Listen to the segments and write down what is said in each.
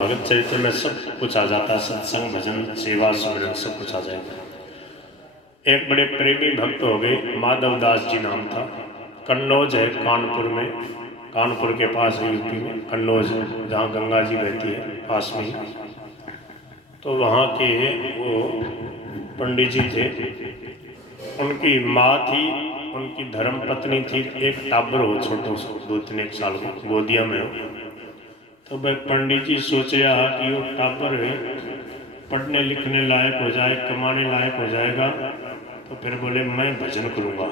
भगत चरित्र में सब कुछ आ जाता है, सत्संग, भजन, सेवा, सुमिरन सब कुछ आ जाएगा। एक बड़े प्रेमी भक्त हो गए, माधव दास जी नाम था। कन्नौज है कानपुर में, कानपुर के पास है यूपी में कन्नौज, जहाँ गंगा जी बहती है पास में ही। तो वहाँ के वो पंडित जी थे, उनकी माँ थी, उनकी धर्म पत्नी थी, एक टाबर हो छोटो सो 2-3 साल को गोदिया में हो। तो भाई पंडित जी सोच रहा कि वो टापर है, पढ़ने लिखने लायक हो जाए, कमाने लायक हो जाएगा, तो फिर बोले मैं भजन करूँगा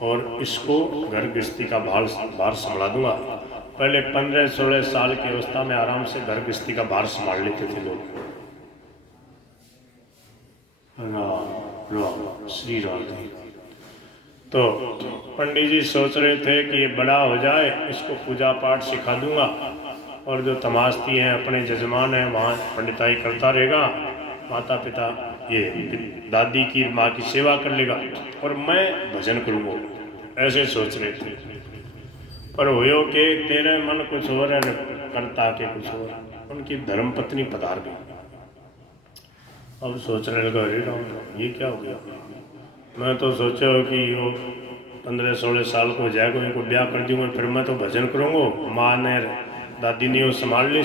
और इसको घर गृहस्थी का भार संभाला दूंगा। पहले 15-16 साल की अवस्था में आराम से घर गृहस्थी का भार संभाल लेते थे लोग। राम राम श्री राम। तो पंडित जी सोच रहे थे कि ये बड़ा हो जाए, इसको पूजा पाठ सिखा दूंगा और जो तमाशती हैं अपने जजमान हैं वहाँ पंडिताई करता रहेगा, माता पिता ये दादी की माँ की सेवा कर लेगा और मैं भजन करूँगा, ऐसे सोच रहे थे। पर होयो के तेरे मन कुछ और है, करता के कुछ और। उनकी धर्म पत्नी पधार गई। अब सोचने लगा, अरे राम ये क्या हो गया, मैं तो सोचा कि वो 15-16 साल को हो जाएगा, इनको ब्याह कर दूंगा, फिर मैं तो भजन करूँगा, माँ ने दादी ने वो संभाल ली,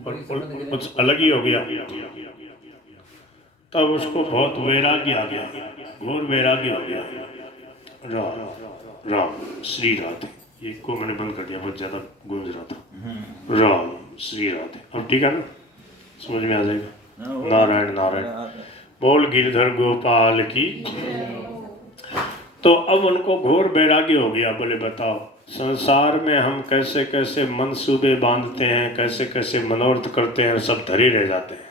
और कुछ अलग ही हो गया। तब उसको बहुत वैराग्य आ गया, घोर वैराग्य हो गया। राम राम श्री राधे, ये को मैंने बंद कर दिया, बहुत ज़्यादा गूंज रहा था। राम श्री राधे, अब ठीक है ना, समझ में आ जाएगा। नारायण नारायण, बोल गिरधर गोपाल की। तो अब उनको घोर वैराग्य हो गया। बोले बताओ संसार में हम कैसे कैसे मनसूबे बांधते हैं, कैसे कैसे मनोरथ करते हैं, सब धरे रह जाते हैं।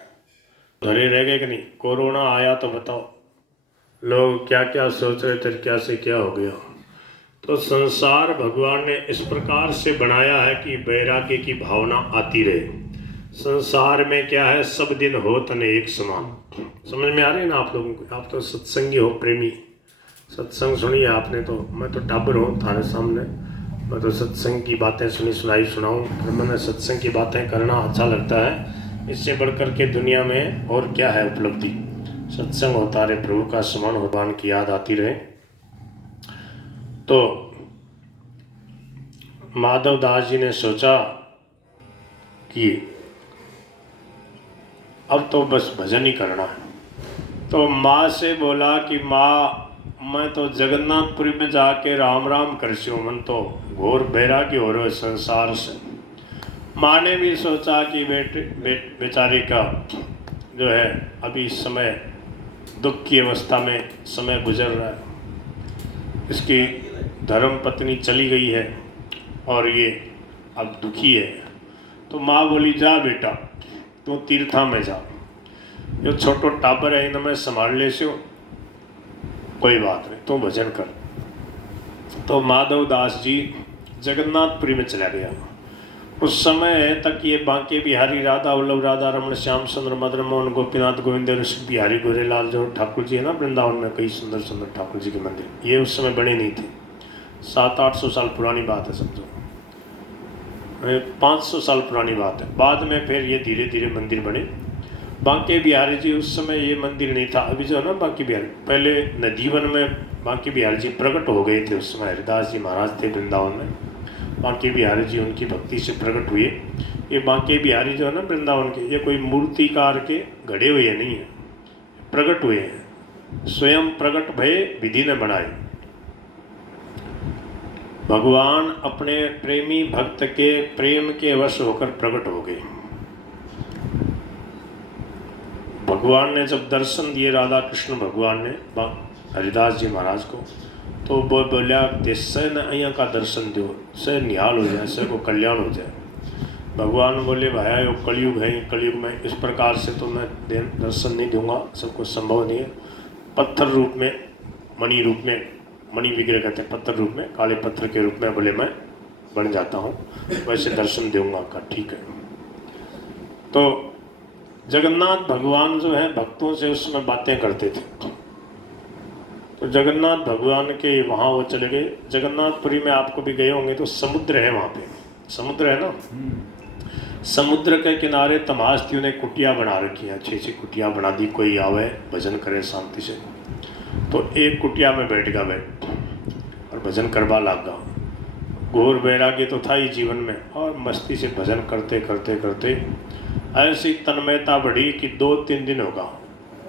धरे रह गए कि नहीं। कोरोना आया तो बताओ लोग क्या क्या सोच रहे थे, क्या से क्या हो गया। तो संसार भगवान ने इस प्रकार से बनाया है कि वैराग्य की भावना आती रहे। संसार में क्या है, सब दिन हो तने एक समान। समझ में आ रही है ना आप लोगों को। आप तो सत्संगी हो, प्रेमी, सत्संग सुनिए आपने। तो मैं तो टाबर हूँ थारे सामने, मैं तो सत्संग की बातें सुनाई सुनाऊँ, फिर मैंने सत्संग की बातें करना अच्छा लगता है। इससे बढ़कर के दुनिया में और क्या है उपलब्धि। सत्संग होता रहे, प्रभु का स्मरण, भगवान की याद आती रहे। तो माधव दास जी ने सोचा कि अब तो बस भजन ही करना है। तो माँ से बोला कि माँ मैं तो जगन्नाथपुरी में जाके राम राम करस्यो, मन तो घोर वैराग्य हो रहे संसार से। माँ ने भी सोचा कि बेचारे का जो है अभी इस समय दुख की अवस्था में समय गुजर रहा है, इसकी धर्म पत्नी चली गई है और ये अब दुखी है। तो माँ बोली जा बेटा तू तीर्था में जा, जो छोटो टाबर है इन्हें मैं संभाल ले से, कोई बात नहीं तू भजन कर। तो माधव दास जी जगन्नाथपुरी में चला गया। उस समय तक ये बांके बिहारी, राधा वल्लभ, राधा रमन, श्याम सुंदर, मदन मोहन, गोपीनाथ, गोविंद, ऋषि बिहारी, गोरेलाल जो ठाकुर जी है ना वृंदावन में, कई सुंदर सुंदर ठाकुर जी के मंदिर, ये उस समय बने नहीं थे। 700-800 साल पुरानी बात है, समझो 500 साल पुरानी बात है। बाद में फिर ये धीरे धीरे मंदिर बने। बांके बिहारी जी उस समय ये मंदिर नहीं था। अभी जो है ना बांके बिहारी, पहले नदीवन में बांके बिहारी जी प्रकट हो गए थे। उस समय हरिदास जी महाराज थे वृंदावन में, बांके बिहारी जी उनकी भक्ति से प्रकट हुए। ये बांके बिहारी जो है ना वृंदावन के, ये कोई मूर्तिकार के गढ़े हुए नहीं है, प्रकट हुए हैं। स्वयं प्रकट भये विधि ने बनाए। भगवान अपने प्रेमी भक्त के प्रेम के वश होकर प्रकट हो गए। भगवान ने जब दर्शन दिए, राधा कृष्ण भगवान ने हरिदास जी महाराज को, तो वो बोलिया सह ने अहिया का दर्शन दो, सह निहाल हो जाए, सह को कल्याण हो जाए। भगवान बोले भाया यो कलयुग है, कलयुग में इस प्रकार से तो मैं दर्शन नहीं दूंगा, सबको संभव नहीं है। पत्थर रूप में, मणि रूप में, मणि विग्रह कहते हैं, पत्थर रूप में, काले पत्थर के रूप में बोले मैं बन जाता हूँ, वैसे दर्शन दूंगा। का ठीक है। तो जगन्नाथ भगवान जो है भक्तों से उस समय बातें करते थे। तो जगन्नाथ भगवान के वहाँ वो चले गए। जगन्नाथपुरी में आपको भी गए होंगे तो समुद्र है, वहाँ पे समुद्र है ना। समुद्र के किनारे तमाशतियों ने कुटिया बना रखी हैं, अच्छी अच्छी कुटिया बना दी, कोई आवे भजन करे शांति से। तो एक कुटिया में बैठ गया बैठ और भजन करवा लग गया। घोर वैराग्य तो था ही जीवन में, और मस्ती से भजन करते करते करते ऐसी तन्मयता बढ़ी कि 2-3 दिन होगा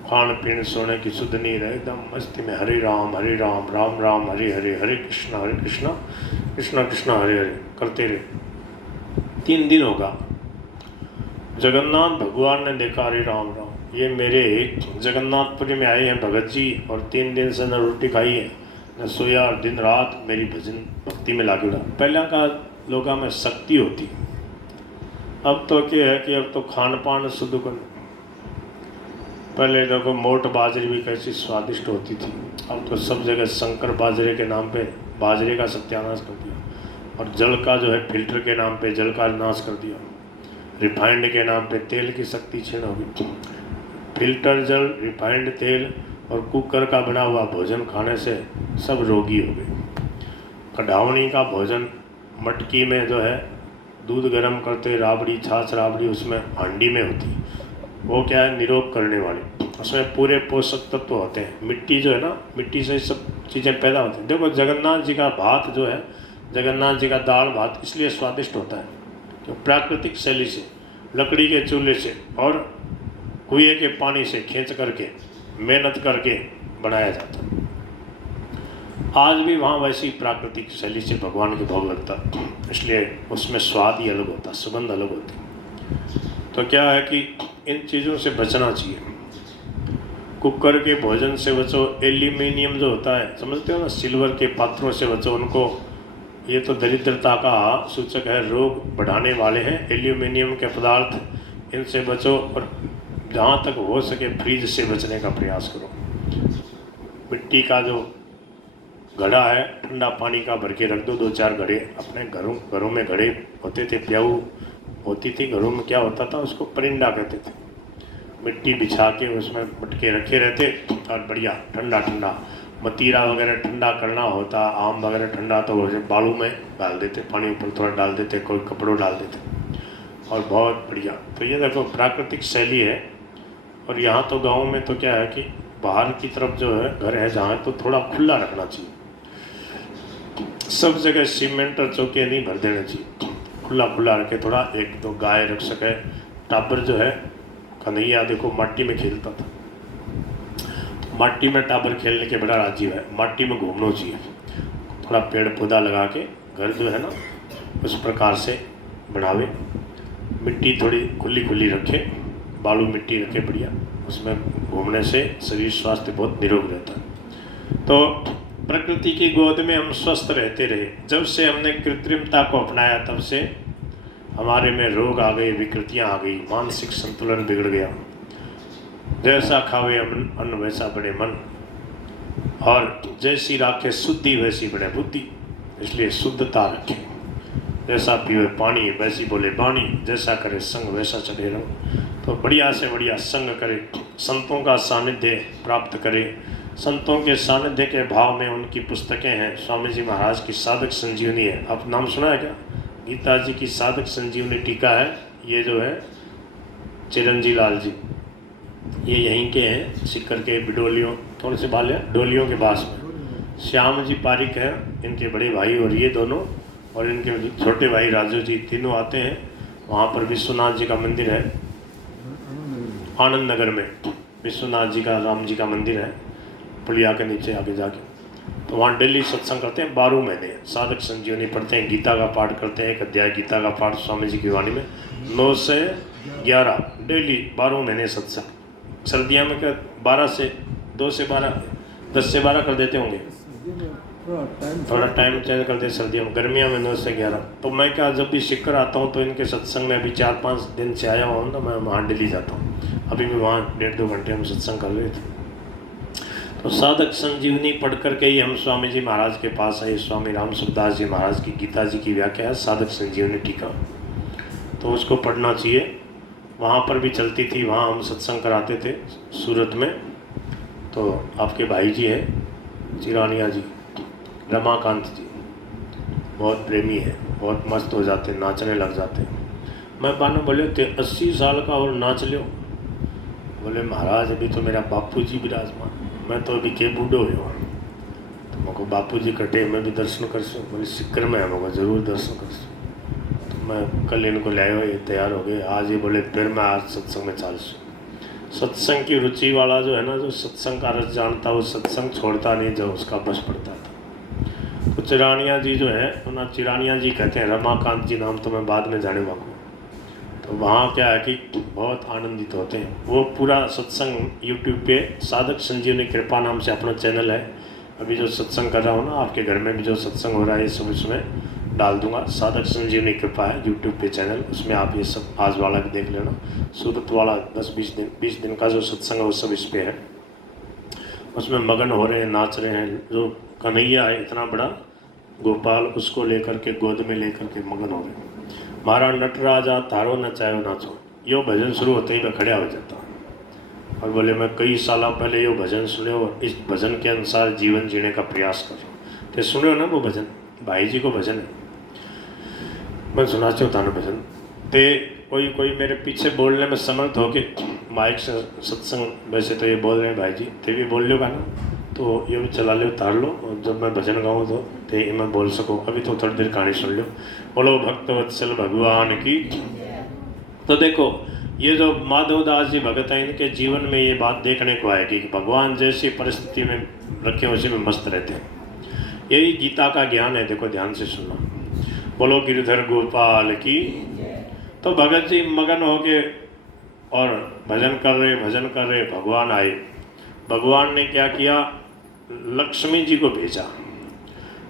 खान पीन सोने की सुध नहीं रहे, एकदम मस्ती में हरे राम राम राम हरे हरे, हरे कृष्णा कृष्णा कृष्णा हरे हरे करते रहे। 3 दिन होगा। जगन्नाथ भगवान ने देखा, अरे राम ये मेरे जगन्नाथपुरी में आए हैं भगत जी, और 3 दिन से न रोटी खाई है न सोया, और दिन रात मेरी भजन भक्ति में लागे रहा। पहला का लोगों में शक्ति होती, अब तो क्या है कि अब तो खान पान शुद्ध कर। पहले देखो मोट बाजरे भी कैसी स्वादिष्ट होती थी, अब तो सब जगह शंकर बाजरे के नाम पे बाजरे का सत्यानाश कर दिया, और जल का जो है फिल्टर के नाम पे जल का नाश कर दिया, रिफाइंड के नाम पे तेल की शक्ति छीन होगी। फिल्टर जल, रिफाइंड तेल और कुकर का बना हुआ भोजन खाने से सब रोगी हो गए। कढ़ावनी का भोजन मटकी में जो है दूध गर्म करते, राबड़ी छाछ राबड़ी उसमें हांडी में होती, वो क्या है निरोग करने वाली, उसमें पूरे पोषक तत्व होते हैं। मिट्टी जो है ना, मिट्टी से सब चीज़ें पैदा होती हैं। देखो जगन्नाथ जी का भात जो है, जगन्नाथ जी का दाल भात इसलिए स्वादिष्ट होता है कि प्राकृतिक शैली से, लकड़ी के चूल्हे से और कुएं के पानी से खींच करके मेहनत करके बनाया जाता है। आज भी वहाँ वैसी प्राकृतिक शैली से भगवान के भोग लगता है, इसलिए उसमें स्वाद ही अलग होता है, सुगंध अलग होती है। तो क्या है कि इन चीज़ों से बचना चाहिए। कुकर के भोजन से बचो, एल्यूमिनियम जो होता है समझते हो ना, सिल्वर के पात्रों से बचो उनको, ये तो दरिद्रता का सूचक है, रोग बढ़ाने वाले हैं एल्यूमिनियम के पदार्थ, इनसे बचो। और जहाँ तक हो सके फ्रिज से बचने का प्रयास करो। मिट्टी का जो घड़ा है ठंडा पानी का भर के रख दो, 2-4 घड़े अपने घरों में घड़े होते थे, प्याऊ होती थी घरों में, क्या होता था उसको परिंदा कहते थे। मिट्टी बिछा के उसमें मटके रखे रहते और बढ़िया ठंडा ठंडा मतीरा वगैरह ठंडा करना होता, आम वगैरह ठंडा तो बालू में डाल देते, पानी ऊपर थोड़ा डाल देते, कोई कपड़ों डाल देते, और बहुत बढ़िया। तो ये देखो प्राकृतिक शैली है। और यहाँ तो गाँव में तो क्या है कि बाहर की तरफ जो है घर है जहाँ, तो थोड़ा खुला रखना चाहिए, सब जगह सीमेंट और चौके नहीं भर देना चाहिए, खुला खुला रखे, थोड़ा 1-2 गाय रख सके। टाबर जो है कन्हैया देखो माटी में खेलता था, माटी में टाबर खेलने के बड़ा राजीव है, माटी में घूमना चाहिए, थोड़ा पेड़ पौधा लगा के घर जो है ना उस प्रकार से बनावे, मिट्टी थोड़ी खुली खुली रखे, बालू मिट्टी रखे बढ़िया, उसमें घूमने से शरीर स्वास्थ्य बहुत निरोग रहता है। तो प्रकृति की गोद में हम स्वस्थ रहते रहे। जब से हमने कृत्रिमता को अपनाया तब से हमारे में रोग आ गए, विकृतियाँ आ गई, मानसिक संतुलन बिगड़ गया। जैसा खावे अन्न वैसा बढ़े मन, और जैसी राखे शुद्धि वैसी बढ़े बुद्धि, इसलिए शुद्धता रखें। जैसा पीवे पानी वैसी बोले बाणी, जैसा करे संग वैसा चढ़े रहो। तो बढ़िया से बढ़िया संग करे, संतों का सानिध्य प्राप्त करे। संतों के सानिध्य के भाव में उनकी पुस्तकें हैं। स्वामी जी महाराज की साधक संजीवनी है, आप नाम सुना है क्या? गीता जी की साधक संजीवनी टीका है, ये जो है चिरंजी लाल जी, ये यहीं के हैं, सिक्कर के बिडोलियों, थोड़े से बाल हैं डोलियों के पास में। श्याम जी पारिक हैं इनके बड़े भाई, और ये दोनों, और इनके छोटे भाई राजू जी, तीनों आते हैं। वहाँ पर विश्वनाथ जी का मंदिर है, आनंद नगर में विश्वनाथ जी का, राम जी का मंदिर है, पुलिया के नीचे आगे जाके। तो वहाँ डेली सत्संग करते हैं, 12 महीने साधक संजीवनी पढ़ते हैं, गीता का पाठ करते हैं, 1 अध्याय गीता का पाठ स्वामी जी की वाणी में, 9 से 11 डेली 12 महीने सत्संग। सर्दियों में क्या 12 से 2 से 12, 10 से 12 कर देते होंगे, थोड़ा टाइम चेंज कर दे सर्दियों में, गर्मियों में 9 से 11। तो मैं क्या जब भी सिक्कर आता हूँ तो इनके सत्संग में अभी 4-5 दिन से आया हुआ हूँ ना, मैं वहाँ डेली जाता हूँ। अभी भी वहाँ 1.5-2 घंटे हम सत्संग कर रहे थे। तो साधक संजीवनी पढ़ करके ही हम स्वामी जी महाराज के पास आए। स्वामी राम सुखदास जी महाराज की गीता जी की व्याख्या है साधक संजीवनी टीका, तो उसको पढ़ना चाहिए। वहाँ पर भी चलती थी, वहाँ हम सत्संग कराते थे सूरत में। तो आपके भाई जी हैं चिरानिया जी, रमाकांत जी, बहुत प्रेमी है, बहुत मस्त हो जाते, नाचने लग जाते। मैं बानो बोले ते 80 साल का और नाच लो। बोले महाराज अभी तो मेरा बापू जी विराजमान, मैं तो अभी के बूढ़ो हो। तो मैं को बापू जी कटे मैं भी दर्शन कर सकूँ। बोले सिक्कर में मैं जरूर दर्शन कर सकूँ। तो मैं कल इनको ले आया, ये तैयार हो गए। आज ये बोले फिर मैं आज सत्संग में चाल सकूँ। सत्संग की रुचि वाला जो है ना, जो सत्संग का रस जानता वो सत्संग छोड़ता नहीं, जो उसका बस पड़ता था। तो चिरानिया जी जो है ना, चिरानिया जी कहते हैं, रमाकांत जी नाम तो मैं बाद में जाने वाला हूँ। तो वहाँ क्या है कि बहुत आनंदित होते हैं। वो पूरा सत्संग यूट्यूब पे साधक संजीवनी कृपा नाम से अपना चैनल है। अभी जो सत्संग कर रहा हूँ ना, आपके घर में भी जो सत्संग हो रहा है ये सब इसमें डाल दूंगा। साधक संजीवनी कृपा है यूट्यूब पे चैनल, उसमें आप ये सब आज वाला भी देख लेना। सूरत वाला 10-20 दिन का जो सत्संग है वो सब इस पे है। उसमें मगन हो रहे हैं, नाच रहे हैं। जो कन्हैया है इतना बड़ा गोपाल, उसको लेकर के गोद में लेकर के मगन हो रहे। मारा नटराजा तारो नचायो नाचो, यो भजन शुरू होते ही मैं खड़ा हो जाता। और बोले मैं कई साल पहले यो भजन सुने और इस भजन के अनुसार जीवन जीने का प्रयास कर रहा हूँ। तो सुनो ना वो भजन, भाई जी को भजन है, मैं सुना चाहता हूँ भजन। ते कोई मेरे पीछे बोलने में समर्थ हो के माइक से सत्संग, वैसे तो ये बोल रहे हैं भाई जी, ते भी बोल लो गाना, तो ये भी चला लो, उतार लो, और जब मैं भजन गाऊँ तो ते मैं बोल सकूँ। अभी तो थोड़ी देर कहानी सुन लो। बोलो भक्तवत्सल भगवान की। तो देखो ये जो माधव दास जी भगत हैं, इनके जीवन में ये बात देखने को आएगी कि भगवान जैसी परिस्थिति में रखे उसी में मस्त रहते हैं। यही गीता का ज्ञान है, देखो ध्यान से सुनना। बोलो गिरधर गोपाल की। तो भगत जी मगन हो के और भजन कर रहे, भगवान आए। भगवान ने क्या किया, लक्ष्मी जी को भेजा।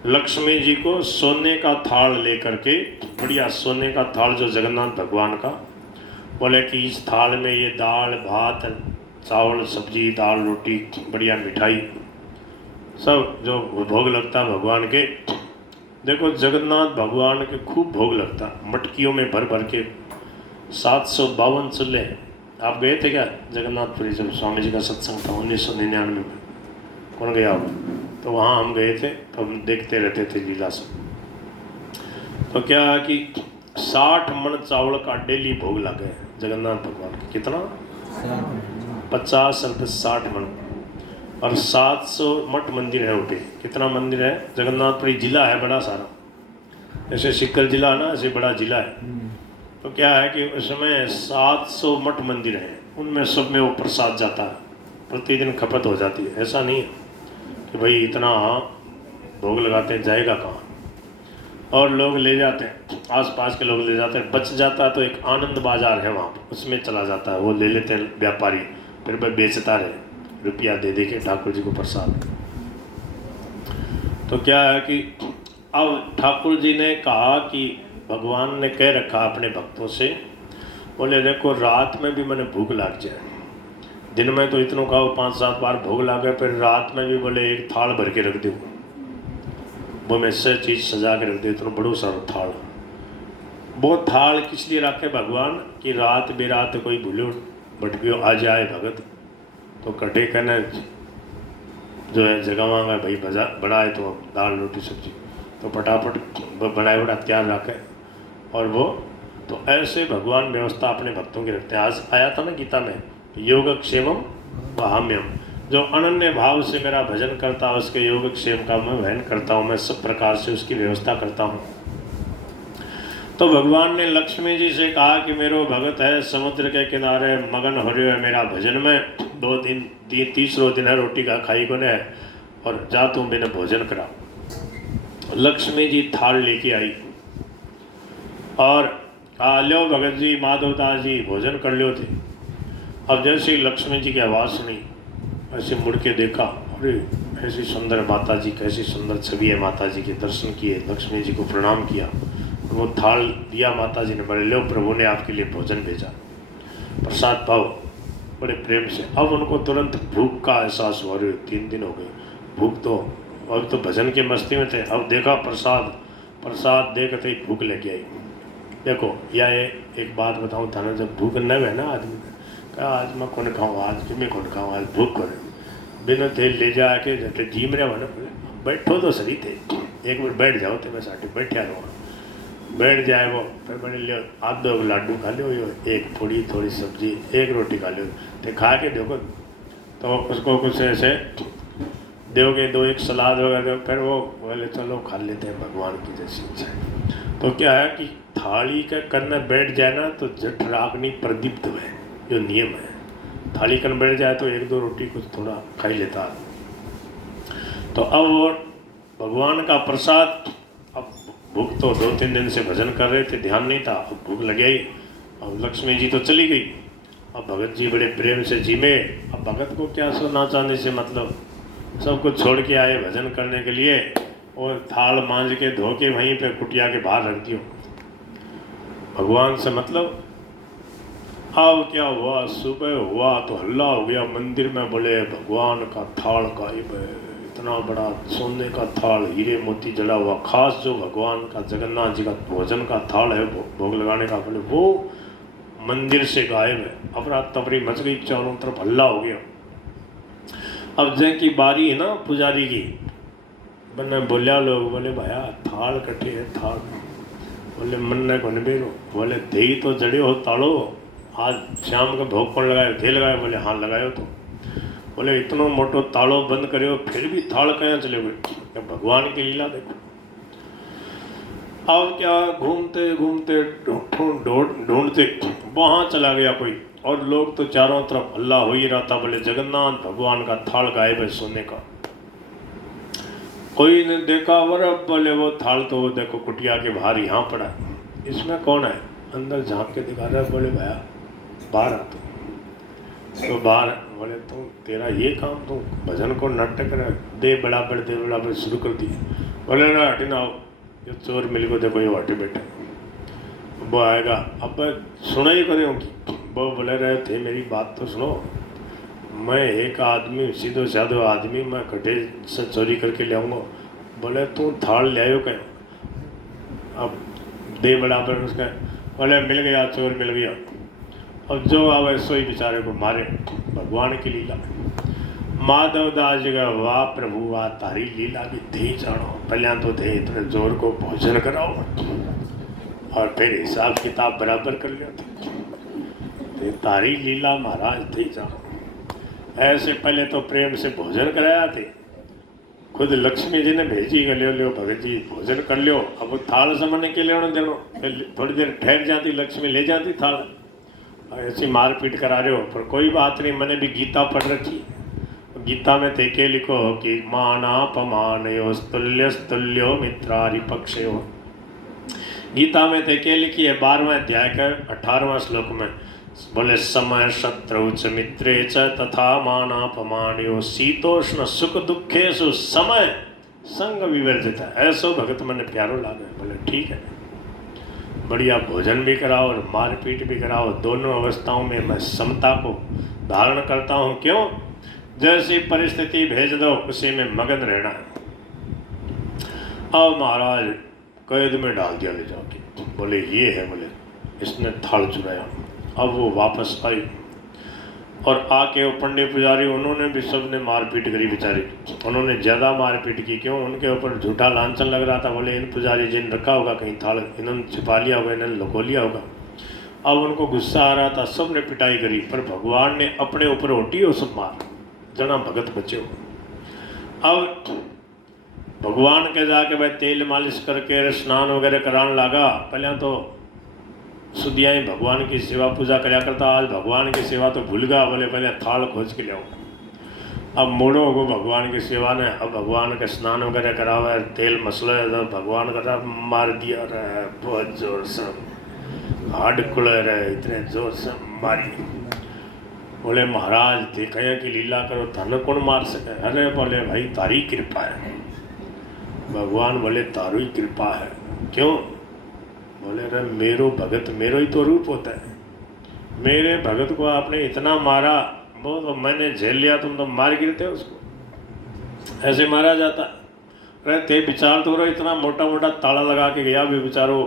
लक्ष्मी जी को सोने का थाल लेकर के, बढ़िया सोने का थाल जो जगन्नाथ भगवान का, बोले कि इस थाल में ये दाल भात चावल सब्जी दाल रोटी बढ़िया मिठाई सब जो भोग लगता भगवान के। देखो जगन्नाथ भगवान के खूब भोग लगता, मटकियों में भर भर के 752 चूल्हे। आप गए थे क्या जगन्नाथपुरी, जब स्वामी जी का सत्संग था 1999 में? कौन गया होगा? तो वहाँ हम गए थे, तो हम देखते रहते थे लीला सब। तो क्या है कि 60 मन चावल का डेली भोग लगे जगन्नाथ भगवान के। कितना? 50 और 60 मन। और 700 मठ मंदिर है उठे। कितना मंदिर है? जगन्नाथपुरी जिला है बड़ा सारा, जैसे सिक्कर जिला ना, ऐसे बड़ा जिला है। तो क्या है कि उसमें 700 मठ मंदिर हैं, उनमें सब में वो प्रसाद जाता है, प्रतिदिन खपत हो जाती है। ऐसा नहीं है कि भाई इतना भोग लगाते हैं जाएगा कहाँ, और लोग ले जाते हैं, आसपास के लोग ले जाते हैं। बच जाता है तो एक आनंद बाजार है वहाँ पर, उसमें चला जाता है, वो ले लेते हैं व्यापारी, फिर वह बेचता रहे रुपया दे दे के ठाकुर जी को प्रसाद। तो क्या है कि अब ठाकुर जी ने कहा कि भगवान ने कह रखा अपने भक्तों से, बोले देखो रात में भी मैंने भूख लग जाए, दिन में तो इतनों का 5-7 बार भोग लागे, फिर रात में भी बोले एक थाल भर के रख दो, वो मैं से चीज़ सजा के रख दे, इतना बड़ो सारा थाल। वो थाल किस लिए रखे भगवान कि रात बेरात कोई भूलो भटकियो आ जाए भगत, तो कटे कहना जो है जगह भाई बड़ा है तो दाल रोटी सब्जी, तो फटाफट बनाए बड़ा तैयार रखे। और वो तो ऐसे भगवान व्यवस्था अपने भक्तों की रखते हैं। आज आया था ना गीता में, योगक्षेमम वहाम्यम, जो अनन्य भाव से मेरा भजन करता है उसके योगक्षेम का मैं वहन करता हूँ, मैं सब प्रकार से उसकी व्यवस्था करता हूँ। तो भगवान ने लक्ष्मी जी से कहा कि मेरो भगत है समुद्र के किनारे मगन हो रहे है मेरा भजन में, 2 दिन 3 दिन है रोटी का खाई को ने, और जा तुम बिना भोजन करा। लक्ष्मी जी थाल लेके आई और कहा लो भगत जी माधव दास जी भोजन कर लो थे। अब जैसे ही लक्ष्मी जी की आवाज़ सुनी, ऐसे मुड़ के देखा, अरे ऐसी सुंदर माता जी, कैसी सुंदर छवि है माता जी के। दर्शन किए, लक्ष्मी जी को प्रणाम किया, वो थाल दिया माता जी ने, बोले लो प्रभु ने आपके लिए भोजन भेजा, प्रसाद पाओ, बड़े प्रेम से। अब उनको तुरंत भूख का एहसास हुआ, अरे 3 दिन हो गए भूख, तो अब तो भजन की मस्ती में थे, अब देखा प्रसाद देखते ही भूख लेके आई। देखो यह एक बात बताऊँ था ना, जब भूख न है ना आदमी कहा आज मैं कौन खाऊँ, आज कि मैं कौन खाऊँ, आज भूख कर बिना तेल ले जा के जीम रहे हो ना, बैठो तो सही थे, एक बार बैठ जाओ तो मैं साथ बैठा रहो। बैठ जाए वो, फिर मैंने लियो आप 2 लाडू खा लियो, एक पूड़ी थोड़ी सब्जी, एक रोटी खा लियो, तो खा के देखो, तो उसको कुछ ऐसे दोगे, 2 एक सलाद वगैरह दो, फिर वो बोले चलो खा लेते हैं भगवान की जैसी इच्छा है। तो क्या है कि थाली के करने बैठ जाए ना तो जठराग्नि प्रदीप्त हुए, जो नियम है, थाली करने बैठ जाए तो 1-2 रोटी कुछ थोड़ा खा ही लेता। तो अब वो भगवान का प्रसाद, अब भूख तो 2-3 दिन से भजन कर रहे थे, ध्यान नहीं था, अब भूख लग गई। अब लक्ष्मी जी तो चली गई, अब भगत जी बड़े प्रेम से जीमे। अब भगत को क्या सोना चांदी से मतलब, सब कुछ छोड़ के आए भजन करने के लिए, और थाल मांझ के धो के वहीं पे कुटिया के बाहर रख दियो, भगवान से मतलब। अब क्या हुआ, सुबह हुआ तो हल्ला हो गया मंदिर में, बोले भगवान का थाल गायब है, इतना बड़ा सोने का थाल, हीरे मोती जड़ा हुआ, खास जो भगवान का जगन्नाथ जी का भोजन का थाल है भोग लगाने का, बोले वो मंदिर से गायब है। अफरा तफरी मच गई, चारों तरफ हल्ला हो गया। अब जय की बारी है ना पुजारी की, मैंने बोलिया लोग, बोले भैया थाल कटे है थाल, बोले मन ने को बेरो, बोले दे तो जड़े हो तालो, आज शाम का भोग कौन लगाए, थे लगाए, बोले हाँ लगायो। तो बोले इतना मोटो तालो बंद करो फिर भी थाल कहाँ चले गए, भगवान की लीला देखो। अब क्या घूमते घूमते ढूंढते वहाँ चला गया कोई, और लोग तो चारों तरफ हल्ला हो ही रहा था, बोले जगन्नाथ भगवान का थाल गायब है सोने का। कोई ने देखा, और अब बोले वो थाल तो वो देखो कुटिया के बाहर यहाँ पड़ा है, इसमें कौन है, अंदर झांक के दिखा रहा है, बोले भैया बाहर आ तो बाहर, बोले तुम तेरा ये काम, तुम भजन को नाटक रहे, दे बराबर शुरू कर दिए। बोले ना हटी ना आओ, जो चोर मिल को देखो ये हटे बैठे, वो आएगा, अब सुना ही करें उनकी। वो बोले रहे थे मेरी बात तो सुनो, मैं एक आदमी सीधो साधो आदमी, मैं कटे से चोरी करके ले आऊँगा। बोले तू थाल ले आयो कहीं, अब दे बराबर उसका, बोले मिल गया, चोर मिल गया। अब जो आवे सो ही बेचारे को मारे, भगवान की लीला। माधव दास जी का वाह प्रभु वाह तारी लीला की धी जानो, पहले तो थे इतने जोर को भोजन कराओ और फिर हिसाब किताब बराबर कर लेते, तारी लीला महाराज धी जानो। ऐसे पहले तो प्रेम से भोजन कराया थे, खुद लक्ष्मी जी ने भेजी कि लियो भगत जी भोजन कर लियो। अब थाल समझने के लिए देनो, थोड़ी देर ठहर जाती लक्ष्मी ले जाती थाल, ऐसी मारपीट करा रहे हो। पर कोई बात नहीं, मैंने भी गीता पढ़ रखी, गीता में थे के लिखो कि मानापमानयो स्तुल्यो मित्रारिपक्षयो। गीता में थे के लिखी है 12वें अध्याय का 18वां श्लोक में, बोले समय शत्रु च मित्रे च तथा मानापमानयो शीतोष्ण सुख दुखेषु समय संग विवर्जित है। ऐसो भगत मन प्यारो लागे। बोले ठीक है, बढ़िया भोजन भी कराओ और मारपीट भी कराओ, दोनों अवस्थाओं में मैं समता को धारण करता हूँ। क्यों? जैसी परिस्थिति भेज दो उसी में मगन रहना है। अब महाराज कैद में डाल दिया ले जाके, बोले ये है, बोले इसने थाल चुराया। अब वो वापस आई और आके वो पंडित पुजारी, उन्होंने भी सब ने मारपीट करी बेचारी, उन्होंने ज़्यादा मारपीट की। क्यों? उनके ऊपर झूठा लांछन लग रहा था। बोले इन पुजारी जी ने रखा होगा कहीं थाल, इन्होंने छिपा लिया होगा, इन्होंने लुको लिया होगा। अब उनको गुस्सा आ रहा था, सब ने पिटाई करी, पर भगवान ने अपने ऊपर उठी और सब मार जना भगत बचे हो। अब भगवान के जाके भाई तेल मालिश करके स्नान वगैरह कराने लगा। पहले तो सुधिया ही भगवान की सेवा पूजा कराया करता, आज भगवान की सेवा तो भूल गया। बोले पहले थाल खोज के ले आओ। अब मोड़ो हो भगवान की सेवा ने, अब भगवान के स्नान वगैरह करावा, तेल मसला है, भगवान का मार दिया रहे बहुत जोर से, हाड खुले रहे, इतने जोर से मारी। बोले महाराज थे कहीं की लीला करो, धन कौन मार सके? अरे बोले भाई तारी कृपा है। भगवान बोले तारू ही कृपा है। क्यों? बोले रे मेरो भगत, मेरो ही तो रूप होता है, मेरे भगत को आपने इतना मारा, वो तो मैंने झेल लिया, तुम तो मार गिरते हो उसको, ऐसे मारा जाता। रहते विचार तो इतना मोटा मोटा ताला लगा के गया भी बेचारो,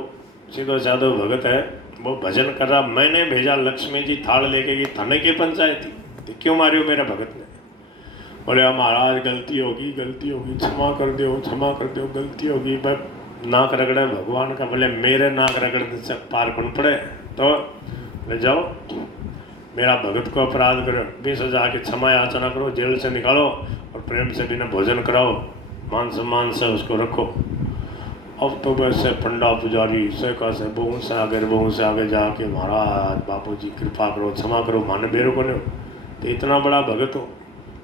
सीधो साधो भगत है, वो भजन कर रहा। मैंने भेजा लक्ष्मी जी थाल लेके गई, थाने की पंचायत थी, क्यों मारियो मेरे भगत ने? बोले महाराज गलती होगी, क्षमा कर दो, गलती होगी, मैं नाक रगड़े भगवान का, बोले मेरे नाक रगड़ने से पार कौन पड़े, तो ले जाओ मेरा भगत को अपराध करो 20,000 की क्षमा याचना करो, जेल से निकालो और प्रेम से बिना भोजन कराओ, मान सम्मान से उसको रखो। अब तो वैसे पंडा पुजारी से कैसे बहु से आगे जाके महाराज बापू जी कृपा करो क्षमा करो, माने बेरो को नहीं तो इतना बड़ा भगत हो,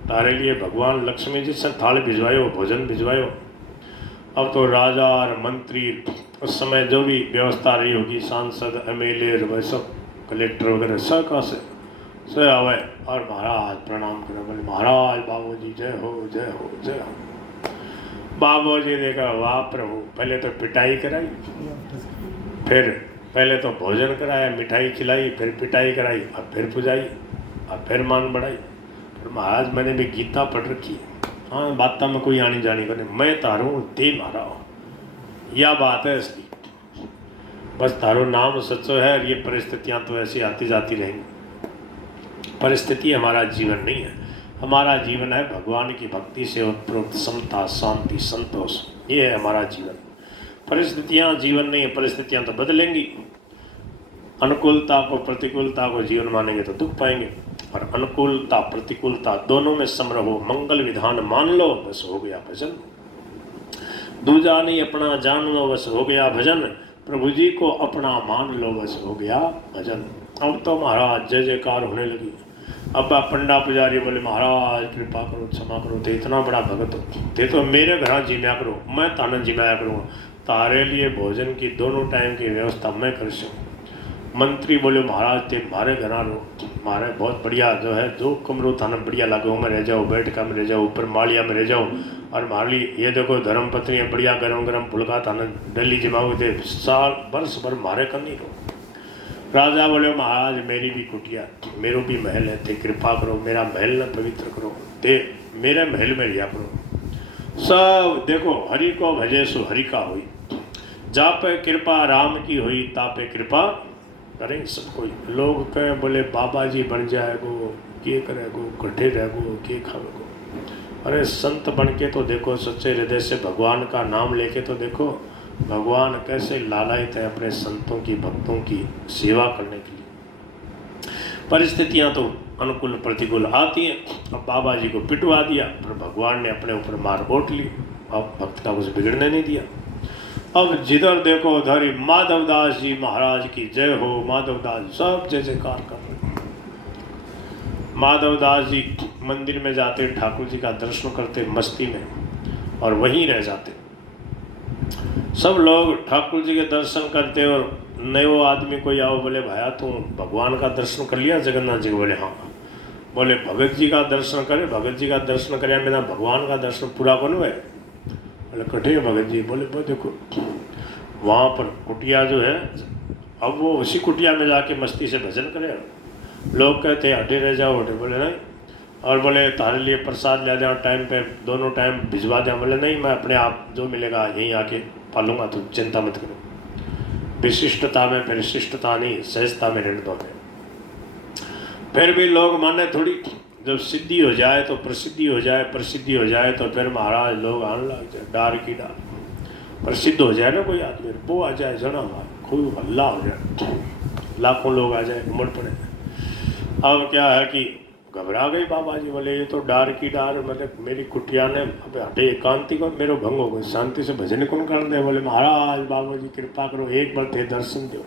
तारे लिए भगवान लक्ष्मी जी से थाल भिजवायो, भोजन भिजवायो। अब तो राजा और मंत्री उस समय जो भी व्यवस्था रही होगी, सांसद एमएलए वह सब कलेक्टर वगैरह सब का से आवे और महाराज प्रणाम करो, बोले महाराज बाबू जी जय हो जय हो जय हो। बाबू जी देखा वाह प्रभु, पहले तो पिटाई कराई, फिर पहले तो भोजन कराया, मिठाई खिलाई, फिर पिटाई कराई, अब फिर पुजाई, अब फिर मान बढ़ाई। फिर महाराज मैंने भी गीता पढ़ रखी, हाँ बात में कोई आनी जानी को नहीं, मैं तारू ते मारा हो, यह बात है इसकी, बस तारो नाम सच्चो है। ये परिस्थितियाँ तो ऐसी आती जाती रहेंगी। परिस्थिति हमारा जीवन नहीं है, हमारा जीवन है भगवान की भक्ति से उत्प्रोक्त समता शांति संतोष, ये है हमारा जीवन। परिस्थितियाँ जीवन नहीं है, परिस्थितियाँ तो बदलेंगी। अनुकूलता को प्रतिकूलता को जीवन मानेंगे तो दुख पाएंगे, और अनुकूलता प्रतिकूलता दोनों में सम रहो, मंगल विधान मान लो, बस हो गया भजन। दूजा नहीं अपना जान लो, बस हो गया भजन। प्रभु जी को अपना मान लो, बस हो गया भजन। अब तो महाराज जय जयकार होने लगी। अब पंडा पुजारी बोले महाराज कृपा करो क्षमा करो, ते इतना बड़ा भगत हो, ते तो मेरे घर जिम्या करो, मैं तानन जिम्या करूँगा, तारे लिए भोजन की दोनों टाइम की व्यवस्था मैं कर सकूँ। मंत्री बोले महाराज ते मारे घर रो, मारे बहुत बढ़िया जो है, जो कमरो थाना बढ़िया लगे में रह जाओ, बैठका में रह जाओ, ऊपर मालिया में रह जाओ, और माली ये देखो धर्म पत्नी है बढ़िया गरम गरम फुलका थाना डेली जमाओ दे, साल वर्ष भर मारे कर नहीं रहो। राजा बोले महाराज मेरी भी कुटिया, मेरो भी महल है, ते कृपा करो मेरा महल न पवित्र करो, ते मेरे महल में लिया करो। सब देखो हरि को भजे सो हरि का हुई, जा पे कृपा राम की हुई, ता पे कृपा करें सब कोई। लोग कहें बोले बाबा जी बन जाएगो, के करेगो, कट्ठे रहेगो, के खावेगो। अरे संत बन के तो देखो, सच्चे हृदय से भगवान का नाम लेके तो देखो, भगवान कैसे लालायित है अपने संतों की भक्तों की सेवा करने के लिए। परिस्थितियां तो अनुकूल प्रतिकूल आती हैं। अब बाबा जी को पिटवा दिया, पर भगवान ने अपने ऊपर मार ओट ली, अब भक्त का कुछ बिगड़ने नहीं दिया। अब जिधर देखो उधर ही माधवदास जी महाराज की जय हो, माधवदास सब जय जयकार कर रहे। माधवदास जी मंदिर में जाते, ठाकुर जी का दर्शन करते मस्ती में, और वहीं रह जाते। सब लोग ठाकुर जी के दर्शन करते, और नयो आदमी कोई आओ, बोले भाया तू भगवान का दर्शन कर लिया जगन्नाथ जी को? बोले हाँ। बोले भगत जी का दर्शन करे, भगत जी का दर्शन करे, मेरा भगवान का दर्शन पूरा कौन है? बोले कठे भगत जी? बोले वो देखो वहाँ पर कुटिया जो है, अब वो उसी कुटिया में जाके मस्ती से भजन करे। लोग कहते हटे रह जाओ, हटे। बोले नहीं, और बोले तारे लिए प्रसाद ले जाओ टाइम पे, दोनों टाइम भिजवा दें। बोले नहीं, मैं अपने आप जो मिलेगा यहीं आके पालूंगा, तो चिंता मत करो। विशिष्टता में फिर शिष्टता नहीं, सहजता में ऋण दो है। फिर भी लोग माने थोड़ी, जब सिद्धि हो जाए तो प्रसिद्धि हो जाए, प्रसिद्धि हो जाए तो फिर महाराज लोग आने लग जाए, डार की डार। प्रसिद्ध हो जाए ना कोई आदमी, वो आ जाए जना, खूब हल्ला हो जाए, लाखों लोग आ जाए, उमड़ पड़े। अब क्या है कि घबरा गई बाबा जी। बोले ये तो डार की डार, मतलब मेरी कुटिया ने अब हटे एकांति को मेरो भंग हो गई, शांति से भजन कौन कर दे। बोले महाराज बाबा जी कृपा करो, एक बार थे दर्शन दो,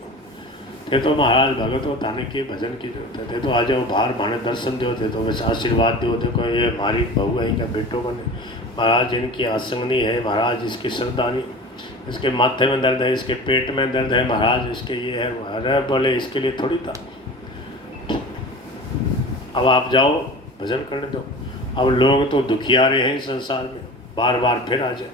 थे तो महाराज भगत हो, थाने के भजन की जरूरत है, थे तो आ जाओ बाहर, माने दर्शन दो, थे तो बस आशीर्वाद दो। देखो ये हमारी बहू है, इनका बेटों बने महाराज, इनकी आसंगनी है महाराज, इसकी श्रद्धानी, इसके माथे में दर्द है, इसके पेट में दर्द है महाराज, इसके ये है। अरे बोले इसके लिए थोड़ी था, अब आप जाओ भजन करने दो। अब लोग तो दुखियारे हैं संसार में, बार बार फिर आ जाए।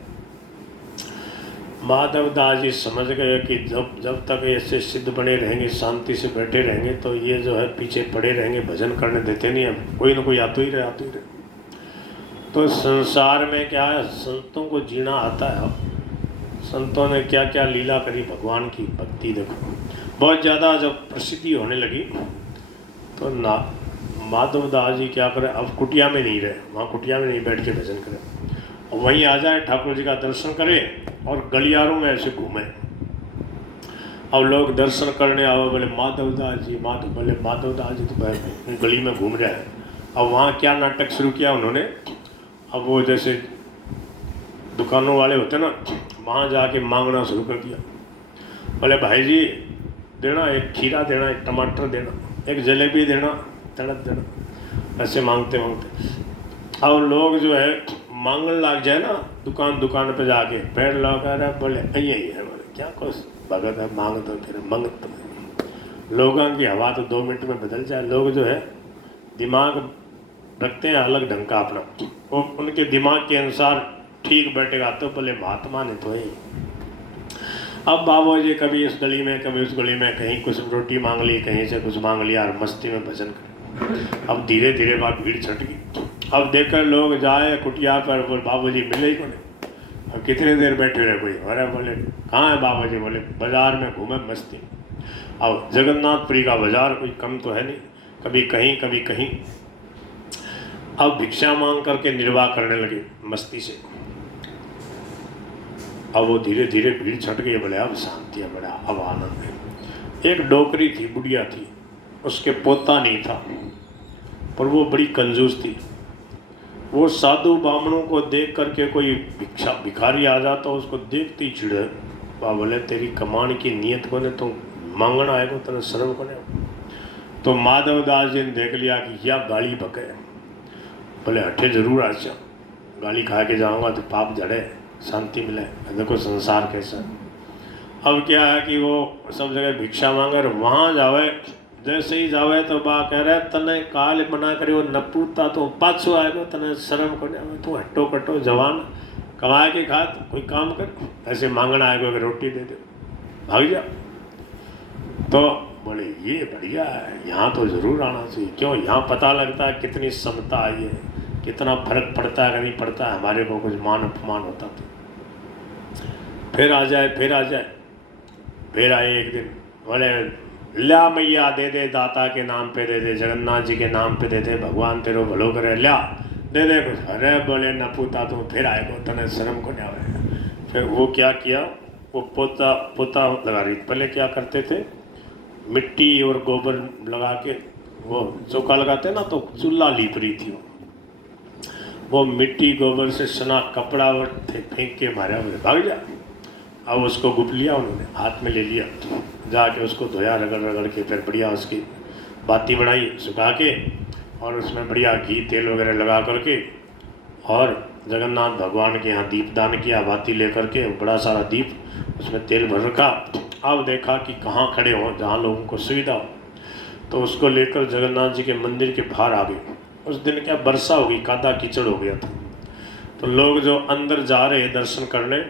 माधवदास जी समझ गए कि जब तक ऐसे सिद्ध बने रहेंगे, शांति से बैठे रहेंगे, तो ये जो है पीछे पड़े रहेंगे, भजन करने देते नहीं। अब कोई ना कोई आते ही रहे। तो संसार में क्या है, संतों को जीना आता है। अब संतों ने क्या क्या लीला करी भगवान की भक्ति देखो। बहुत ज़्यादा जब प्रसिद्धि होने लगी तो माधवदास जी क्या करें, अब कुटिया में नहीं रहे, वहाँ कुटिया में नहीं बैठ के भजन करें। वहीं आ जाए, ठाकुर जी का दर्शन करें और गलियारों में ऐसे घूमें। अब लोग दर्शन करने आओ, बोले माधवदास जी, माधव, बोले माधवदास जी तो गली में घूम रहे हैं। अब वहाँ क्या नाटक शुरू किया उन्होंने, अब वो जैसे दुकानों वाले होते ना, वहाँ जाके मांगना शुरू कर दिया। बोले भाई जी देना, एक खीरा देना, एक टमाटर देना, एक जलेबी देना, तड़क देना, ऐसे मांगते मांगते। और लोग जो है मांगने लग जाए ना, दुकान दुकान पे जाके पैर लगा रहे, बोले यही है, बोले क्या कुछ भगत है, मांग दो फिर मंगत तो। लोगों की हवा तो 2 मिनट में बदल जाए। लोग जो है दिमाग रखते हैं अलग ढंग का अपना, वो उनके दिमाग के अनुसार ठीक बैठेगा तो बोले महात्मा ने तो ही। अब बाबू जी कभी इस गली में कभी उस गली में, कहीं कुछ रोटी मांग ली, कहीं से कुछ मांग लिया और मस्ती में भजन कर। अब धीरे धीरे बात भीड़ छट गई। अब देखकर लोग जाए कुटिया पर, बोले बाबू जी मिले ही को नहीं। अब कितनी देर बैठे रहे कोई, अरे बोले कहाँ है बाबू जी, बोले बाजार में घूमे मस्ती। अब जगन्नाथपुरी का बाजार कोई कम तो है नहीं, कभी कहीं कभी कहीं। अब भिक्षा मांग करके निर्वाह करने लगे मस्ती से। अब वो धीरे धीरे भीड़ छट गई, बोले अब शांति है, बड़ा अब आनंद है। एक डोकरी थी, बुढ़िया थी, उसके पोता नहीं था, पर वो बड़ी कंजूस थी। वो साधु ब्राह्मणों को देख करके, कोई भिखारी आ जाता उसको देखते ही चिढ़े, बोले तेरी कमाने की नीयत को ने, तो मांगना आएगा तेरा शर्म को ने। तो माधवदास जी ने देख लिया कि यह गाली बके, बोले हटे जरूर आ जा, गाली खा के जाऊँगा तो पाप जड़े, शांति मिले। देखो संसार कैसा। अब क्या है कि वो सब जगह भिक्षा मांगे, वहाँ जावे, जैसे ही जावे तो बा कह रहे तने काल मना करे वो नपूता तो पाछो आएगा, तने शर्म को नहीं, तू हट्टो कट्टो जवान कमा के खा, तो कोई काम कर, ऐसे मांगना आएगा कि रोटी दे दो, भाग जा। तो बोले ये बढ़िया है, यहाँ तो ज़रूर आना चाहिए। क्यों, यहाँ पता लगता है कितनी समता आई है, कितना फर्क पड़ता है कि नहीं पड़ता है, हमारे को कुछ मान अपमान होता तो। फिर आ जाए, फिर आ जाए, फिर आए एक दिन, बोले ल्या मैया दे दे, दाता के नाम पे दे दे, जगन्नाथ जी के नाम पे दे दे, भगवान तेरो भलो करे, ल्या दे दे कुछ। अरे बोले न पूता तो फिर आएगा, तने शर्म को नहीं आए। फिर वो क्या किया, वो पोता पोता लगा रही। पहले क्या करते थे, मिट्टी और गोबर लगा के वो चौका लगाते ना, तो चूल्हा लीप रही थी वो मिट्टी गोबर से सना कपड़ा और फेंक के मारा, बोले भाग जा। अब उसको गुप लिया उन्होंने, हाथ में ले लिया, जाके उसको धोया रगड़ रगड़ के, फिर बढ़िया उसकी बाती बनाई सुखा के, और उसमें बढ़िया घी तेल वगैरह लगा करके, और जगन्नाथ भगवान के यहाँ दीपदान किया, बाती लेकर के, बड़ा सारा दीप उसमें तेल भर रखा। अब देखा कि कहाँ खड़े हों जहाँ लोगों को सुविधा हो, तो उसको लेकर जगन्नाथ जी के मंदिर के बाहर आ गए। उस दिन क्या वर्षा हो गई, कादा कीचड़ हो गया था, तो लोग जो अंदर जा रहे हैं दर्शन करने,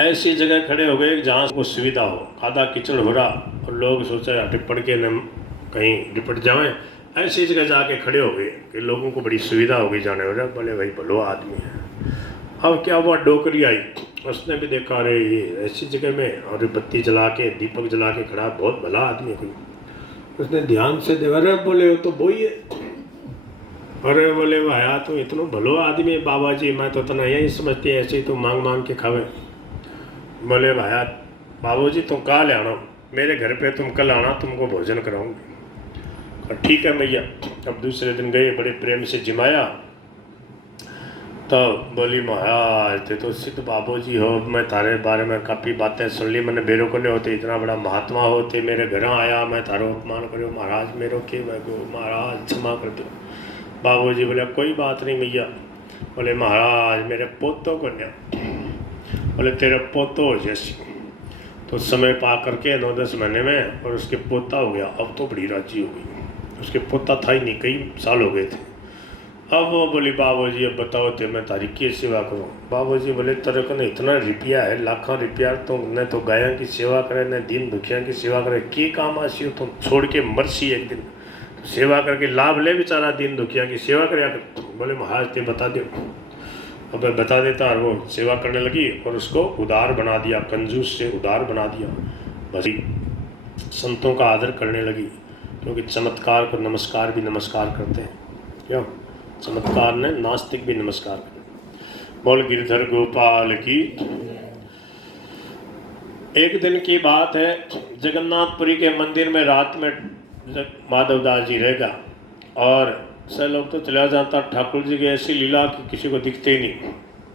ऐसी जगह खड़े हो गए जहाँ को सुविधा हो, कादा कीचड़ हो रहा, और लोग सोचा टिप्पण के न कहीं लिपट जाएं, ऐसी जगह जाके खड़े हो गए कि लोगों को बड़ी सुविधा हो गई जाने हो रहा। बोले भाई भलो आदमी है। अब क्या हुआ, डोकरी आई, उसने भी देखा अरे ये ऐसी जगह में, और बत्ती जला के दीपक जला के खड़ा, बहुत भला आदमी कोई। उसने ध्यान से देखा, अरे बोले वो तो वही है। अरे बोले भाया तो इतना भलो आदमी है, बाबा जी मैं तो तना यही समझती है, ऐसे ही तो मांग मांग के खावे। बोले भाया बाबू जी तुम कहाँ ले आना, मेरे घर पे तुम कल आना, तुमको भोजन कराऊंगी। और ठीक है भैया। अब दूसरे दिन गए, बड़े प्रेम से जिमाया, तब बोली महाराज थे तो सिद्ध बाबू जी हो, मैं तारे बारे में काफ़ी बातें सुन ली, मैंने बेरो को नहीं होते, इतना बड़ा महात्मा होते, मेरे घर आया, मैं तारो अपमान करो महाराज, मेरो के महाराज क्षमा कर दो। बाबू जी बोले कोई बात नहीं भैया। बोले महाराज मेरे पोतों को नहीं। बोले तेरे पोतो हो जैसी, तो समय पा करके 9-10 महीने में, और उसके पोता हो गया। अब तो बड़ी राजी हो गई, उसके पोता था ही नहीं, कई साल हो गए थे। अब वो बोली बाबू जी अब बताओ तो मैं तारी की सेवा करूँ। बाबू जी बोले तेरे को इतना रुपया है, लाखों रुपया, तो न तो गायों की सेवा करे, न दीन दुखिया की सेवा करे, के काम आसी हो, तुम छोड़ के मरसी एक दिन, तो सेवा करके लाभ ले बेचारा, दीन दुखिया की सेवा करे। बोले महाराज ते बता दो। अब बता देता, और वो सेवा करने लगी, और उसको उदार बना दिया, कंजूस से उदार बना दिया। बस संतों का आदर करने लगी, क्योंकि चमत्कार को नमस्कार भी नमस्कार करते हैं। क्यों, चमत्कार ने नास्तिक भी नमस्कार करें। बोल गिरधर गोपाल की। एक दिन की बात है, जगन्नाथपुरी के मंदिर में रात में माधवदास जी रहेगा और सब लोग तो चला जाता। ठाकुर जी की ऐसी लीला कि किसी को दिखते ही नहीं।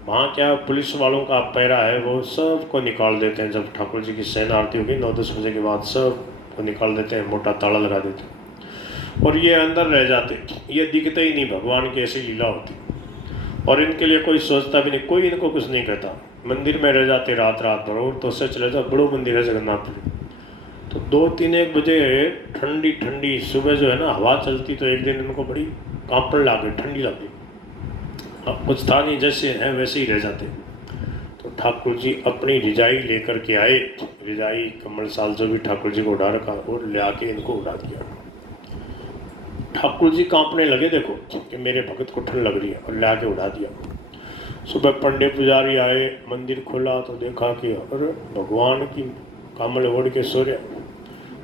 वहाँ क्या पुलिस वालों का पहरा है, वो सबको निकाल देते हैं। जब ठाकुर जी की सेना आरती होगी 9-10 बजे के बाद सब को निकाल देते हैं, मोटा ताला लगा देते हैं और ये अंदर रह जाते, ये दिखते ही नहीं। भगवान की ऐसी लीला होती और इनके लिए कोई सोचता भी नहीं, कोई इनको कुछ नहीं कहता। मंदिर में रह जाते रात रात भर और तो उससे चले जाओ। बड़ो मंदिर है जगन्नाथपुरी। तो 2-3-1 बजे ठंडी ठंडी सुबह जो है ना हवा चलती, तो एक दिन इनको बड़ी कांपड़ लगी, ठंडी लगी। अब कुछ था नहीं, जैसे हैं वैसे ही रह जाते। तो ठाकुर जी अपनी रिजाई लेकर के आए, रिजाई कमल साल जो भी ठाकुर जी को उड़ा रखा और ले आके इनको उड़ा दिया। ठाकुर जी कांपने लगे, देखो कि मेरे भगत को ठंड लग रही है, और ले आके उड़ा दिया। सुबह पंडित पुजारी आए, मंदिर खोला तो देखा कि अरे भगवान की कमल ओढ़ के सो रहे।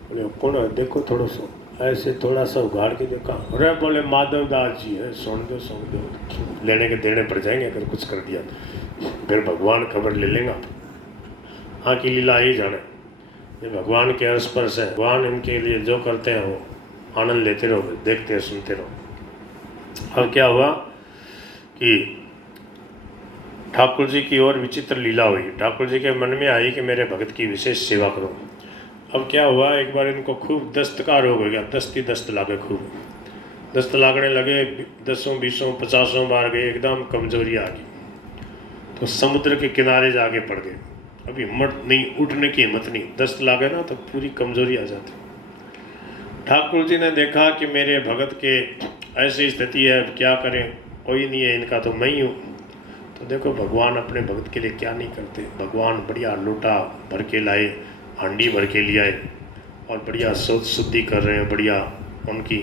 बोले कौन है, देखो थोड़ा सा ऐसे थोड़ा सा उगाड़ के देखा। अरे बोले माधवदास जी है, सुन दो लेने के देने पड़ जाएंगे अगर कुछ कर दिया, फिर भगवान खबर ले लेगा। हाँ की लीला ही जाने, ये भगवान के स्पर्श है। भगवान इनके लिए जो करते हैं वो आनंद लेते रहो, देखते सुनते रहो। अब क्या हुआ कि ठाकुर जी की ओर विचित्र लीला हुई। ठाकुर जी के मन में आई कि मेरे भगत की विशेष सेवा करो। अब क्या हुआ, एक बार इनको खूब दस्त का रोग हो गया, दस्त लागे, खूब दस्त लागने लगे। 10, 20, 50 बार गए, एकदम कमजोरी आ गई। तो समुद्र के किनारे जाके पड़ गए। अभी हिम्मत नहीं, उठने की हिम्मत नहीं, दस्त लागे ना तो पूरी कमजोरी आ जाती। ठाकुर जी ने देखा कि मेरे भगत के ऐसी स्थिति है, अब क्या करें, कोई नहीं है इनका तो मैं ही हूँ। तो देखो भगवान अपने भगत के लिए क्या नहीं करते। भगवान बढ़िया लोटा भर के लाए, हांडी भर के ले आए और बढ़िया शुद्धि कर रहे हैं। बढ़िया उनकी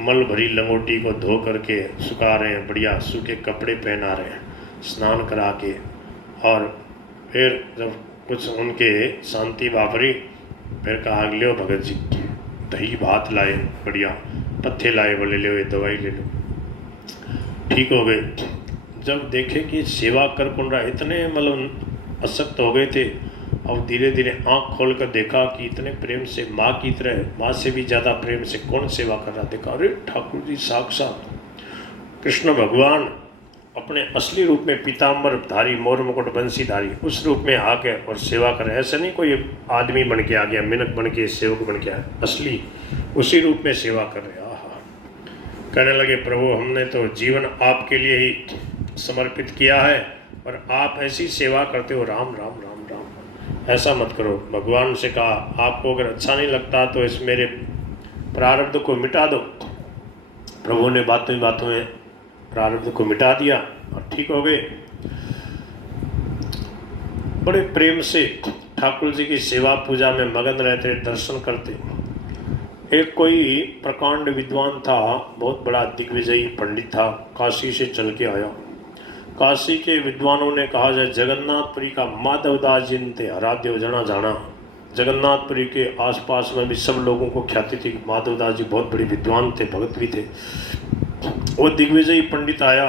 मल भरी लंगोटी को धो करके सुखा रहे हैं, बढ़िया सूखे कपड़े पहना रहे हैं, स्नान करा के। और फिर जब कुछ उनके शांति वापरी, फिर कहा लियो भगत जी, दही भात लाए, बढ़िया पत्ते लाए, बोले लो ये दवाई ले लो, ठीक हो गए। जब देखे कि सेवा कर कौन रहा, इतने मतलब अशक्त हो गए थे। और धीरे धीरे आँख खोल कर देखा कि इतने प्रेम से माँ की तरह, माँ से भी ज़्यादा प्रेम से कौन सेवा कर रहा। देखा अरे ठाकुर जी साक्षात कृष्ण भगवान अपने असली रूप में पीताम्बर धारी, मोर मुकुट बंसीधारी, उस रूप में आके और सेवा कर। ऐसे नहीं कोई आदमी बन के आ गया, मिनक बन के, सेवक बन के आया, असली उसी रूप में सेवा कर रहे। आहा, कहने लगे प्रभु हमने तो जीवन आपके लिए ही समर्पित किया है और आप ऐसी सेवा करते हो। राम राम राम राम, ऐसा मत करो। भगवान से कहा आपको अगर अच्छा नहीं लगता तो इस मेरे प्रारब्ध को मिटा दो। प्रभु ने बातों बातों में प्रारब्ध को मिटा दिया और ठीक हो गए। बड़े प्रेम से ठाकुर जी की सेवा पूजा में मगन रहते, दर्शन करते। एक कोई प्रकांड विद्वान था, बहुत बड़ा दिग्विजयी पंडित था, काशी से चल के आया। काशी के विद्वानों ने कहा जाए जगन्नाथपुरी का माधवदास जी थे आराध्य जना जाना। जगन्नाथपुरी के आसपास में भी सब लोगों को ख्याति थी कि माधवदास जी बहुत बड़े विद्वान थे, भगत भी थे। वो दिग्विजयी पंडित आया,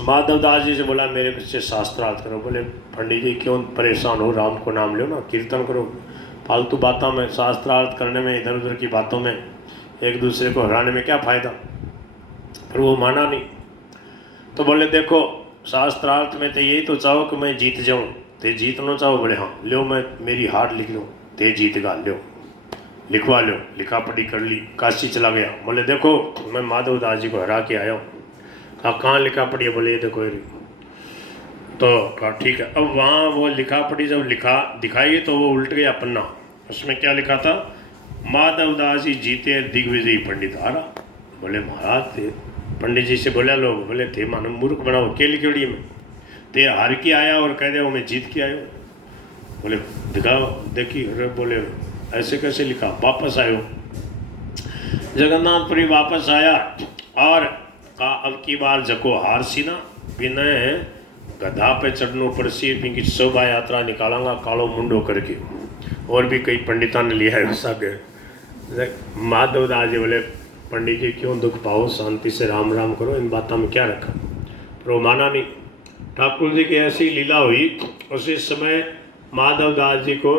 माधवदास जी से बोला मेरे से शास्त्रार्थ करो। बोले पंडित जी क्यों परेशान हो, राम को नाम लो ना, कीर्तन करो। फालतू बातों में, शास्त्रार्थ करने में, इधर उधर की बातों में, एक दूसरे को हराने में क्या फ़ायदा। फिर वो माना नहीं। तो बोले देखो शास्त्रार्थ में तो यही तो चाहो कि मैं जीत जाऊँ, ते जीतना चाहो। बोले हाँ लो, मैं मेरी हार लिख लो, ते जीतगा, लो लिखवा लो। लिखा पढ़ी कर ली, काशी चला गया। बोले देखो मैं माधवदास जी को हरा के आया हूँ। कहा कहाँ लिखा पढ़ी है? बोले ये देखो। तो कहा ठीक है। अब वहाँ वो लिखा पढ़ी जब लिखा दिखाई तो वो उल्ट गया पन्ना। उसमें क्या लिखा था? माधवदास जी जीते दिग्विजयी पंडित हारा। बोले महाराज थे पंडित जी से बोला लोग, बोले थे मानो मूर्ख बनाओ, के लिखड़ी में ते हार के आया और कह दे मैं जीत के आया। बोले दिखाओ, देखी। अरे बोले ऐसे कैसे लिखा? वापस आयो, जगन्नाथपुरी वापस आया और कहा अब की बार जको हार सी ना, बिना गधा पे चढ़नो पड़सी, की शोभा यात्रा निकालांगा कालो मुंडो करके। और भी कई पंडिता ने लिया है वैसा के। माधवदास जी बोले पंडित जी क्यों दुख पाओ, शांति से राम राम करो, इन बातों में क्या रखा। पर वो माना नहीं। ठाकुर जी की ऐसी लीला हुई। उसी समय माधव दास जी को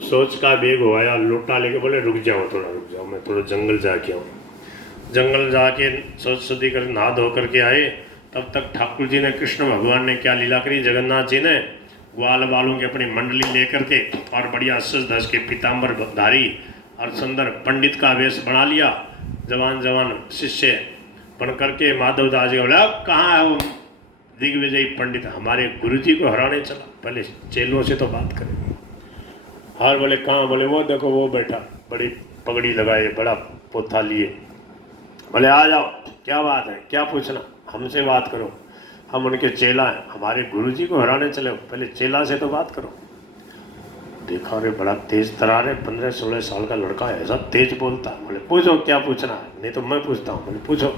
सोच का बेग हो आया, लोटा लेके बोले रुक जाओ, थोड़ा रुक जाओ, मैं थोड़ा जंगल जाके आऊँ। जंगल जाके सोच शुद्धि कर नहा धो करके आए। तब तक ठाकुर जी ने, कृष्ण भगवान ने क्या लीला करी, जगन्नाथ जी ने ग्वाल बालों की अपनी मंडली लेकर के और बढ़िया सज धज के पीताम्बर धारी और सुंदर पंडित का वेश बना लिया। जवान जवान शिष्य बन करके माधव दास जी बोले अब कहाँ है वो दिग्विजयी पंडित, हमारे गुरुजी को हराने चला, पहले चेलों से तो बात करेंगे। हार बोले कहाँ, बोले वो देखो वो बैठा, बड़ी पगड़ी लगाए, बड़ा पोथा लिए। बोले आ जाओ, क्या बात है, क्या पूछना, हमसे बात करो, हम उनके चेला हैं, हमारे गुरुजी को हराने चले, पहले चेला से तो बात करो। देखा रे बड़ा तेज तरार है, 15-16 साल का लड़का है, ऐसा तेज बोलता। बोले पूछो क्या पूछना है, नहीं तो मैं पूछता हूँ। बोले पूछो।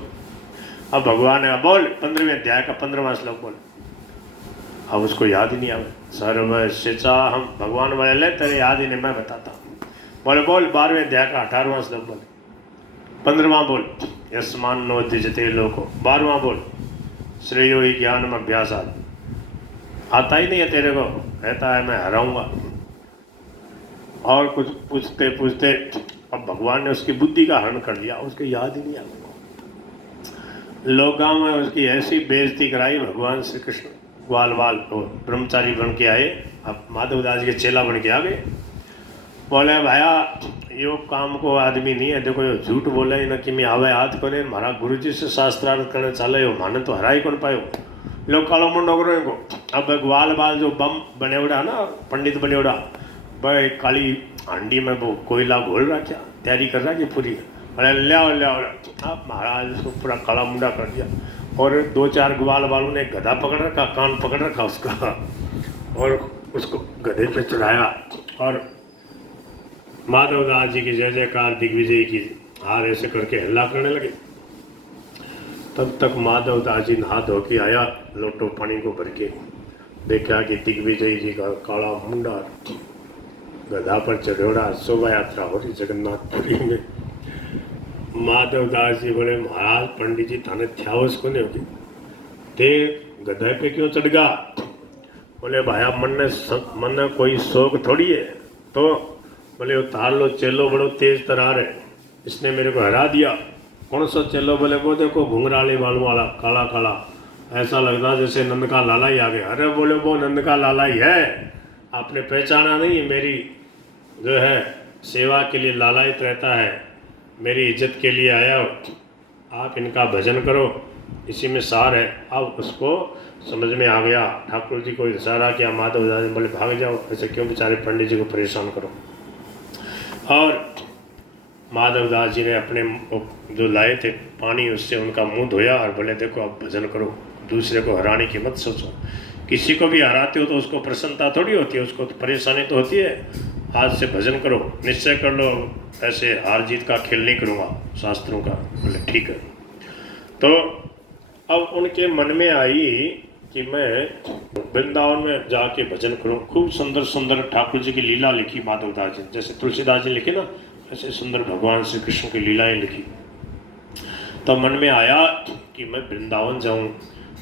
अब भगवान ने बोल 15वें अध्याय का 15वां श्लोक बोल। अब उसको याद ही नहीं आवे। सर्वशिचा हम भगवान बोले ले तेरे याद ही नहीं, मैं बताता हूँ। बोले बोल 12वें अध्याय का 18वां श्लोक बोल। 15वां बोल यस्मान नो द्विजते लोको। 12वां बोल श्रेयो ही ज्ञानम अभ्यासात। आता ही नहीं है तेरे को, कहता है मैं हराऊंगा। और कुछ पूछते पूछते अब भगवान ने उसकी बुद्धि का हरण कर लिया, उसको याद ही नहीं आया। लोग में उसकी ऐसी बेइज्जती कराई, भगवान श्री कृष्ण ग्वाल बाल ब्रह्मचारी बन के आए, अब माधव दास के चेला बन के आ गए। बोले भाया यो काम को आदमी नहीं है, देखो यो झूठ बोले न कि मैं आवे हाथ को नहीं, मारा गुरु जी से शास्त्रार्थ करने चाले हो, माने तो हरा ही कौन पायो। लोग कालो मुंडो करो इनको। अब ग्वाल बाल जो बम बनेवड़ा ना, पंडित बनेवड़ा, भाई काली हांडी में वो कोयला घोल रहा, क्या तैयारी कर रहा कि पूरी। अरे ले आओ अब महाराज उसको पूरा काला मुंडा कर दिया। और 2-4 ग्वाल वालों ने गधा पकड़ रखा, कान पकड़ रखा उसका, और उसको गधे पे चढ़ाया और माधव दास जी की जय जयकार, दिग्विजय की हार ऐसे करके हल्ला करने लगे। तब तक माधव दास जी नहा धो के आया, लोटो पानी को भर के, देखा कि दिग्विजय जी का काला मुंडा गधा पर चढ़ोड़ा, शोभा यात्रा हो रही जगन्नाथपुरी में। माधव दास जी बोले महाराज पंडित जी थाने थया उसको नहीं होगी, ते गधे पे क्यों चढ़ गया। बोले भाया मन ने कोई शौक थोड़ी है, तो बोले उतार लो चेलो बड़ो तेज तरार है, इसने मेरे को हरा दिया। कौन सा चेलो, बोले वो देखो घुंघराले बालों वाला काला काला, ऐसा लगता जैसे नंद का लाला ही आ गया। अरे बोले वो नंद का लाला ही है, आपने पहचाना नहीं, मेरी जो है सेवा के लिए लालायित रहता है, मेरी इज्जत के लिए आया हो, आप इनका भजन करो, इसी में सार है। अब उसको समझ में आ गया। ठाकुर जी को इशारा किया, माधव दास बोले भाग जाओ, ऐसे क्यों बेचारे पंडित जी को परेशान करो। और माधव दास जी ने अपने जो लाए थे पानी, उससे उनका मुंह धोया और बोले देखो अब भजन करो, दूसरे को हराने की मत सोचो। किसी को भी हराते हो तो उसको प्रसन्नता थोड़ी होती है, उसको तो परेशानी तो होती है। आज से भजन करो, निश्चय कर लो, ऐसे हार जीत का खेल नहीं करूँगा शास्त्रों का। बोले ठीक है। तो अब उनके मन में आई कि मैं वृंदावन में जाके भजन करूं। खूब सुंदर सुंदर ठाकुर जी की लीला लिखी माधव दास जी, जैसे तुलसीदास जी लिखे ना, ऐसे सुंदर भगवान श्री कृष्ण की लीलाएं लिखी। तो मन में आया कि मैं वृंदावन जाऊं।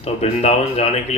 तो वृंदावन जाने के लिए